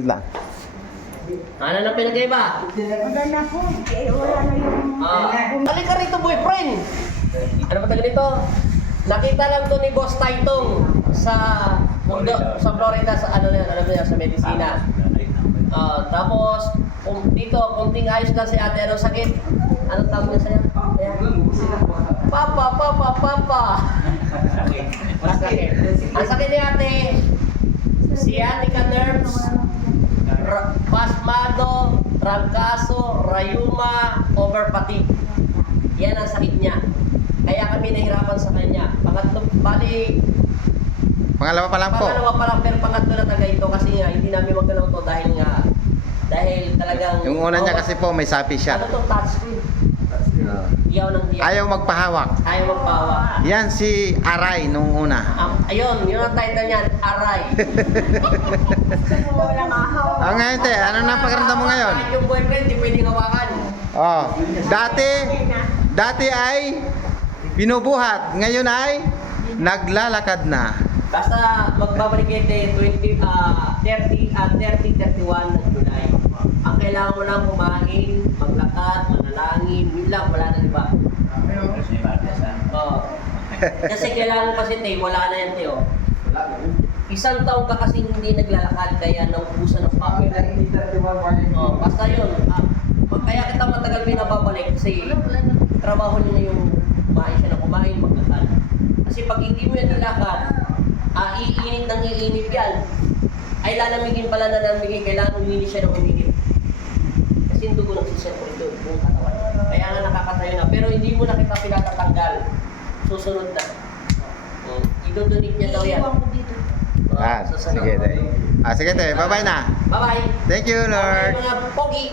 Lang. Ano na pinag-iba? Wala na po. Eh, wala na yung... Halika rito, boyfriend! Ano ba tagal nito? Nakita lang to ni Boss Taitong sa Florida, sa ano niya, sa medisina. Tapos, dito, kunting ayos lang si ate. Anong sakit? Anong tawag niya sa'yo? Papa! Masakit. Ang sakit ni ate, sciatica nerves, pasmado, trangkaso, rayuma, over fatigue. Yan ang sakit niya. Kaya kami nahirapan sa kanya. Pangatlo, bali, Pangalawa pa lang po. pangalawa pa lang, pero pangatlo na taga ito kasi nga hindi namin magalaw to dahil talagang... Yung una niya kasi po may sapi siya. Ano to? Touchscreen. Iyaw ng iyaw. Ayaw magpahawak. Ayaw magpawa. Yan si Aray nung una. Ayun, yun ang title niyan, Aray. Wala mahaw. Ah, ngayon te, ano na pakiramdam mo ngayon? Kahit yung boyfriend, di pwedeng hawakan. Oh, dati ay binubuhat, ngayon ay naglalakad na. Basta magbabalik kayo 31 ng July. Ang kailangan mo lang kumain, maglakad, manalangin, yun lang, wala na iba. Kasi kailangan kasi tayo, wala na yan tayo. Isang taon ka kasi hindi naglalakad, kaya naubusan ng power. Basta yun. Kaya kita matagal pinababalik kasi trabaho niyo na yung kumain siya na kumain, maglakad. Kasi pag hindi mo yan nilakad, iinit ng iinit yan. Ay lalamigin pala na lamigin, kailangan uminit siya ng uminit. Kasi yung dugo nagsisend ko ito, buong katawan. Kaya nga nakakatayo na, pero hindi mo na kita pinatatanggal. Susunod na. Idudunit niya daw yan. Iiwan ko dito. Sige te. Sige te, bye-bye na. Bye-bye. Thank you, Lord. Mga pogi.